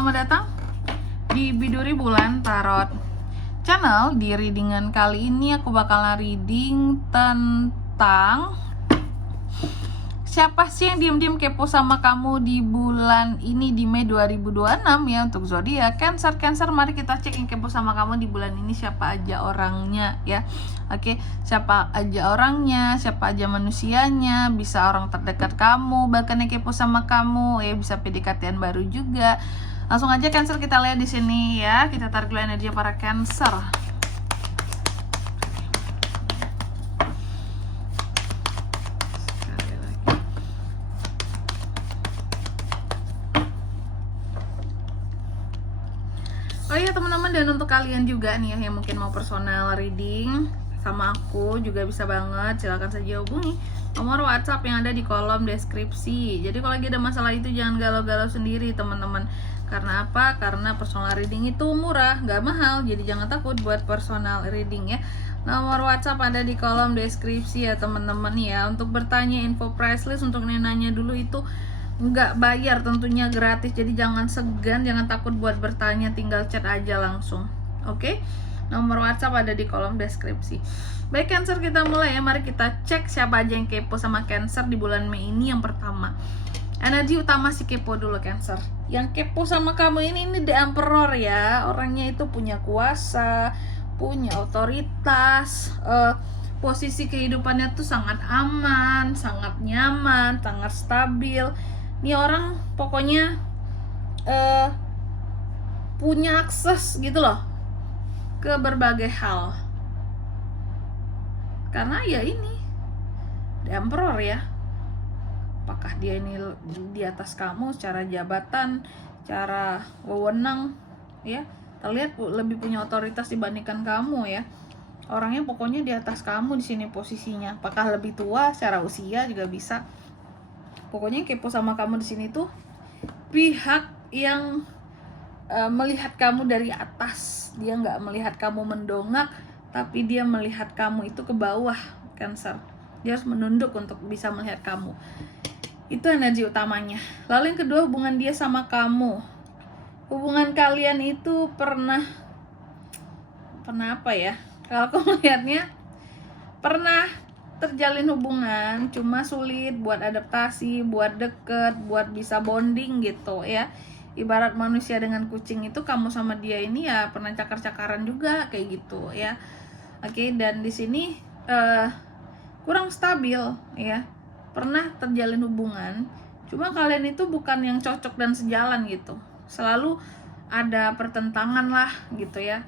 selamat datang di Biduri Bulan Tarot Channel. Di readingan kali ini aku bakalan reading tentang siapa sih yang diam-diam kepo sama kamu di bulan ini, di Mei 2026 ya, untuk zodiak Cancer. Mari kita cek yang kepo sama kamu di bulan ini siapa aja orangnya ya. Oke, siapa aja orangnya, siapa aja manusianya, bisa orang terdekat kamu, bahkan yang kepo sama kamu ya, bisa PDKT-an baru juga. Langsung aja Cancer kita lihat di sini ya. Kita tarik dulu energi para Cancer. Oh iya teman-teman, dan untuk kalian juga nih ya yang mungkin mau personal reading sama aku juga bisa banget, silahkan saja hubungi nomor WhatsApp yang ada di kolom deskripsi. Jadi kalau lagi ada masalah itu jangan galau-galau sendiri teman-teman. Karena apa? Karena personal reading itu murah, gak mahal. Jadi jangan takut buat personal reading ya. Nomor WhatsApp ada di kolom deskripsi ya teman-teman ya. Untuk bertanya info price list, untuk nanya dulu itu nggak bayar, tentunya gratis. Jadi jangan segan, jangan takut buat bertanya, tinggal chat aja langsung. Oke? Nomor WhatsApp ada di kolom deskripsi. Baik Cancer, kita mulai ya. Mari kita cek siapa aja yang kepo sama Cancer di bulan Mei ini. Yang pertama, energi utama si kepo dulu Cancer. Yang kepo sama kamu ini The Emperor ya. Orangnya itu punya kuasa, punya otoritas, posisi kehidupannya tuh sangat aman, sangat nyaman, sangat stabil. Ini orang pokoknya punya akses gitu loh ke berbagai hal. Karena ya ini The Emperor ya. Apakah dia ini di atas kamu secara jabatan, secara wewenang ya? Terlihat lebih punya otoritas dibandingkan kamu ya. Orangnya pokoknya di atas kamu di sini posisinya. Apakah lebih tua secara usia juga bisa. Pokoknya kepo sama kamu di sini tuh pihak yang melihat kamu dari atas. Dia nggak melihat kamu mendongak, tapi dia melihat kamu itu ke bawah Cancer. Dia harus menunduk untuk bisa melihat kamu. Itu energi utamanya. Lalu yang kedua, hubungan dia sama kamu. Hubungan kalian itu pernah apa ya? Kalau aku melihatnya pernah terjalin hubungan, cuma sulit buat adaptasi, buat deket, buat bisa bonding gitu ya. Ibarat manusia dengan kucing itu, kamu sama dia ini ya pernah cakar-cakaran juga kayak gitu ya. Oke, dan di sini kurang stabil ya. Pernah terjalin hubungan, cuma kalian itu bukan yang cocok dan sejalan gitu. Selalu ada pertentangan lah gitu ya.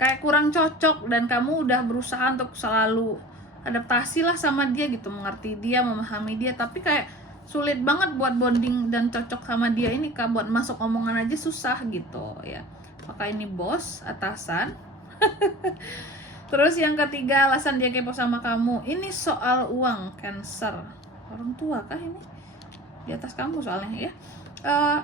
Kayak kurang cocok, dan kamu udah berusaha untuk selalu adaptasi lah sama dia gitu, mengerti dia, memahami dia, tapi kayak sulit banget buat bonding dan cocok sama dia ini, Kak. Buat masuk omongan aja susah gitu ya. Maka ini bos, atasan. Terus yang ketiga, alasan dia kepo sama kamu ini soal uang Cancer. Orang tua kah ini? Di atas kamu soalnya ya.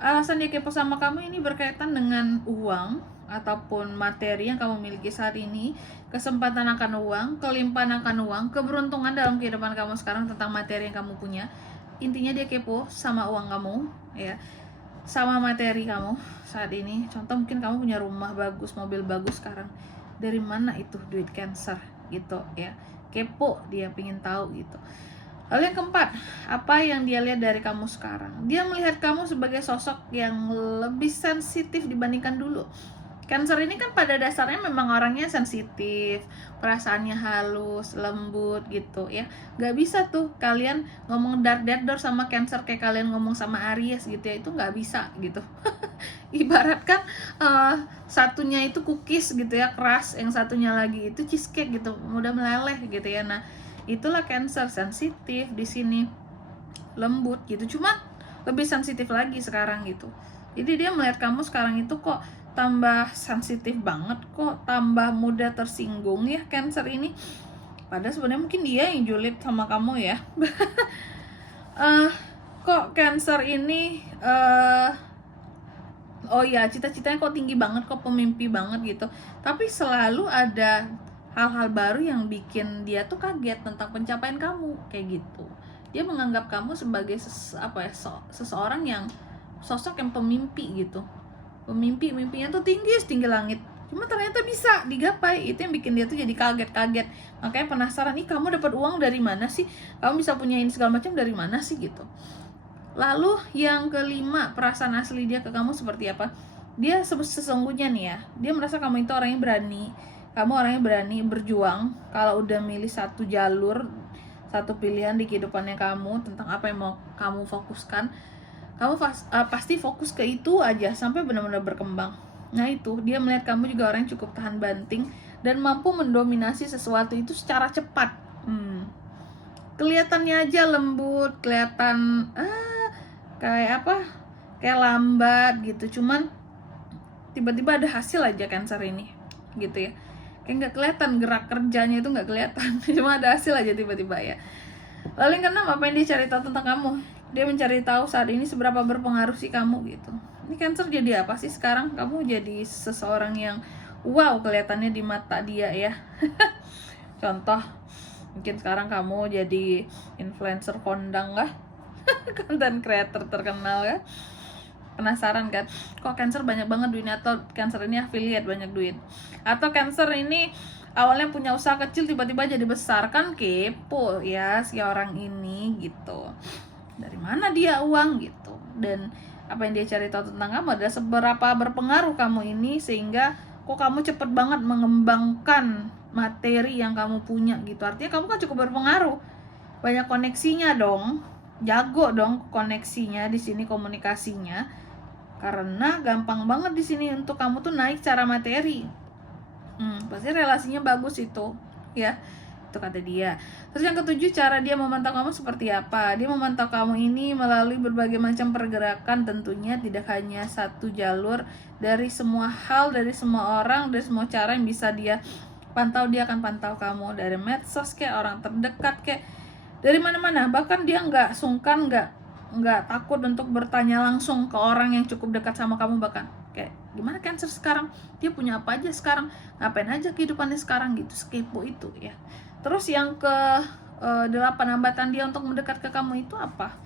Alasan dia kepo sama kamu ini berkaitan dengan uang ataupun materi yang kamu miliki saat ini, kesempatan akan uang, kelimpahan akan uang, keberuntungan dalam kehidupan kamu sekarang tentang materi yang kamu punya. Intinya dia kepo sama uang kamu ya, sama materi kamu saat ini. Contoh mungkin kamu punya rumah bagus, mobil bagus sekarang. Dari mana itu duit Cancer gitu ya. Kepo, dia pingin tahu gitu. Lalu yang keempat, apa yang dia lihat dari kamu sekarang? Dia melihat kamu sebagai sosok yang lebih sensitif dibandingkan dulu. Cancer ini kan pada dasarnya memang orangnya sensitif, perasaannya halus, lembut gitu ya. Gak bisa tuh kalian ngomong dar-dar sama Cancer kayak kalian ngomong sama Aries gitu ya. Itu gak bisa gitu. Ibaratkan satunya itu cookies gitu ya, keras, yang satunya lagi itu cheesecake gitu, mudah meleleh gitu ya. Nah, itulah Cancer, sensitif di sini, lembut gitu, cuma lebih sensitif lagi sekarang gitu. Jadi dia melihat kamu sekarang itu kok tambah sensitif banget, kok tambah mudah tersinggung ya Cancer ini. Padahal sebenarnya mungkin dia yang julid sama kamu ya. Kok Cancer ini oh ya, cita-citanya kok tinggi banget, kok pemimpi banget gitu. Tapi selalu ada hal-hal baru yang bikin dia tuh kaget tentang pencapaian kamu kayak gitu. Dia menganggap kamu sebagai seseorang yang sosok yang pemimpi gitu. mimpinya tuh tinggi langit, cuma ternyata bisa digapai. Itu yang bikin dia tuh jadi kaget, makanya penasaran, ih kamu dapat uang dari mana sih, kamu bisa punya ini segala macam dari mana sih gitu. Lalu yang kelima, perasaan asli dia ke kamu seperti apa? Dia sesungguhnya nih ya, dia merasa kamu itu orang yang berani, kamu orang yang berani berjuang. Kalau udah milih satu jalur, satu pilihan di kehidupannya kamu tentang apa yang mau kamu fokuskan, kamu pasti fokus ke itu aja sampai benar-benar berkembang. Nah itu, dia melihat kamu juga orang yang cukup tahan banting dan mampu mendominasi sesuatu itu secara cepat. Kelihatannya aja lembut, kelihatan kayak lambat gitu, cuman tiba-tiba ada hasil aja Cancer ini gitu ya. Kayak nggak kelihatan gerak kerjanya, itu nggak kelihatan cuma ada hasil aja tiba-tiba ya. Lalu yang keenam, apa yang dia cari tahu tentang kamu? Dia mencari tahu saat ini seberapa berpengaruh sih kamu gitu. Ini Cancer jadi apa sih sekarang? Kamu jadi seseorang yang wow kelihatannya di mata dia ya. Contoh, mungkin sekarang kamu jadi influencer kondang lah, content creator terkenal ya. Penasaran kan, kok Cancer banyak banget duitnya, atau Cancer ini affiliate banyak duit, atau Cancer ini awalnya punya usaha kecil tiba-tiba jadi besar. Kan kepo ya si orang ini gitu, dari mana dia uang gitu. Dan apa yang dia cari tahu tentang kamu adalah seberapa berpengaruh kamu ini, sehingga kok kamu cepet banget mengembangkan materi yang kamu punya gitu. Artinya kamu kan cukup berpengaruh, banyak koneksinya dong, jago dong koneksinya di sini, komunikasinya, karena gampang banget di sini untuk kamu tuh naik cara materi. Pasti relasinya bagus itu ya, itu kata dia. Terus yang ketujuh, cara dia memantau kamu seperti apa? Dia memantau kamu ini melalui berbagai macam pergerakan, tentunya tidak hanya satu jalur. Dari semua hal, dari semua orang, dari semua cara yang bisa dia pantau, dia akan pantau kamu. Dari medsos kayak orang terdekat kayak dari mana-mana. Bahkan dia nggak sungkan, nggak takut untuk bertanya langsung ke orang yang cukup dekat sama kamu. Bahkan kayak gimana Cancer sekarang, dia punya apa aja sekarang, ngapain aja kehidupannya sekarang gitu, kepo itu ya. Terus yang ke 8, hambatan dia untuk mendekat ke kamu itu apa?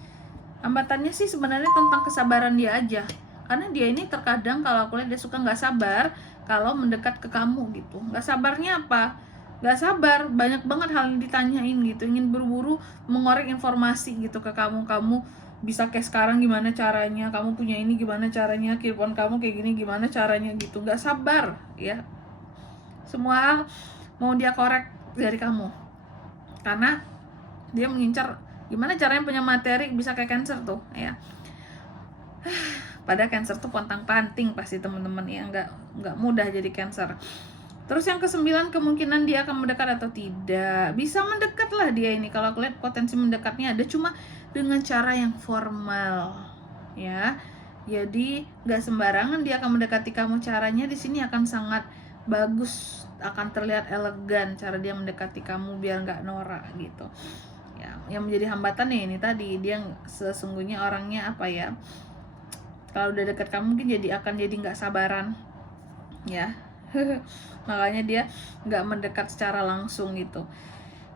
Hambatannya sih sebenarnya tentang kesabaran dia aja, karena dia ini terkadang kalau aku lihat dia suka nggak sabar kalau mendekat ke kamu gitu. Nggak sabarnya apa? Nggak sabar, banyak banget hal yang ditanyain gitu, ingin buru-buru mengorek informasi gitu ke kamu. Kamu bisa kayak sekarang gimana caranya, kamu punya ini gimana caranya, kehidupan kamu kayak gini gimana caranya gitu. Nggak sabar ya, semua hal mau dia korek dari kamu, karena dia mengincar gimana caranya punya materi bisa kayak Cancer tuh ya. Pada Cancer tuh pontang-panting pasti teman-teman ya, nggak mudah jadi Cancer. Terus yang ke-9, kemungkinan dia akan mendekat atau tidak. Bisa mendekat lah dia ini, kalau aku lihat potensi mendekatnya ada, cuma dengan cara yang formal ya. Jadi nggak sembarangan dia akan mendekati kamu. Caranya di sini akan sangat bagus, akan terlihat elegan cara dia mendekati kamu biar nggak norak gitu ya. Yang menjadi hambatan ya ini tadi, dia sesungguhnya orangnya apa ya, kalau udah dekat kamu mungkin akan jadi nggak sabaran ya. Makanya dia nggak mendekat secara langsung gitu.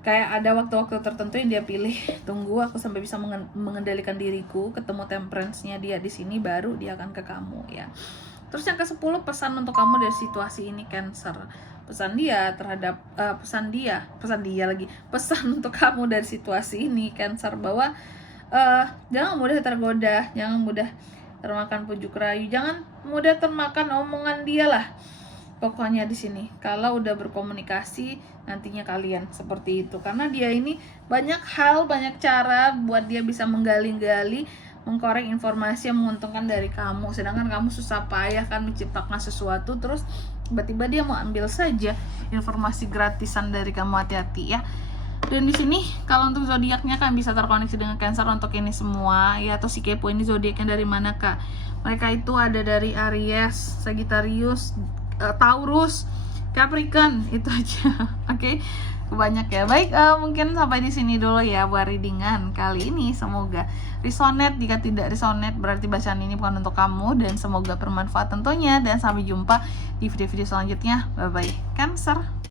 Kayak ada waktu-waktu tertentu yang dia pilih, tunggu aku sampai bisa mengendalikan diriku, ketemu temperance-nya dia di sini, baru dia akan ke kamu ya. Terus yang ke-10, pesan untuk kamu dari situasi ini Cancer. Pesan dia terhadap pesan untuk kamu dari situasi ini Cancer, bahwa jangan mudah tergoda, jangan mudah termakan pujuk rayu, jangan mudah termakan omongan dia lah. Pokoknya di sini kalau udah berkomunikasi nantinya kalian seperti itu, karena dia ini banyak hal, banyak cara buat dia bisa menggali-gali, mengkorek informasi yang menguntungkan dari kamu, sedangkan kamu susah payah kan menciptakan sesuatu, terus tiba-tiba dia mau ambil saja informasi gratisan dari kamu. Hati-hati ya. Dan di sini kalau untuk zodiaknya kan bisa terkoneksi dengan Cancer untuk ini semua ya. Atau si kepo ini zodiaknya dari mana kak? Mereka itu ada dari Aries, Sagittarius, Taurus, Capricorn, itu aja. Oke, banyak ya. Baik, mungkin sampai di sini dulu ya buat readingan kali ini. Semoga resonate. Jika tidak resonate berarti bacaan ini bukan untuk kamu, dan semoga bermanfaat tentunya. Dan sampai jumpa di video-video selanjutnya. Bye bye Cancer.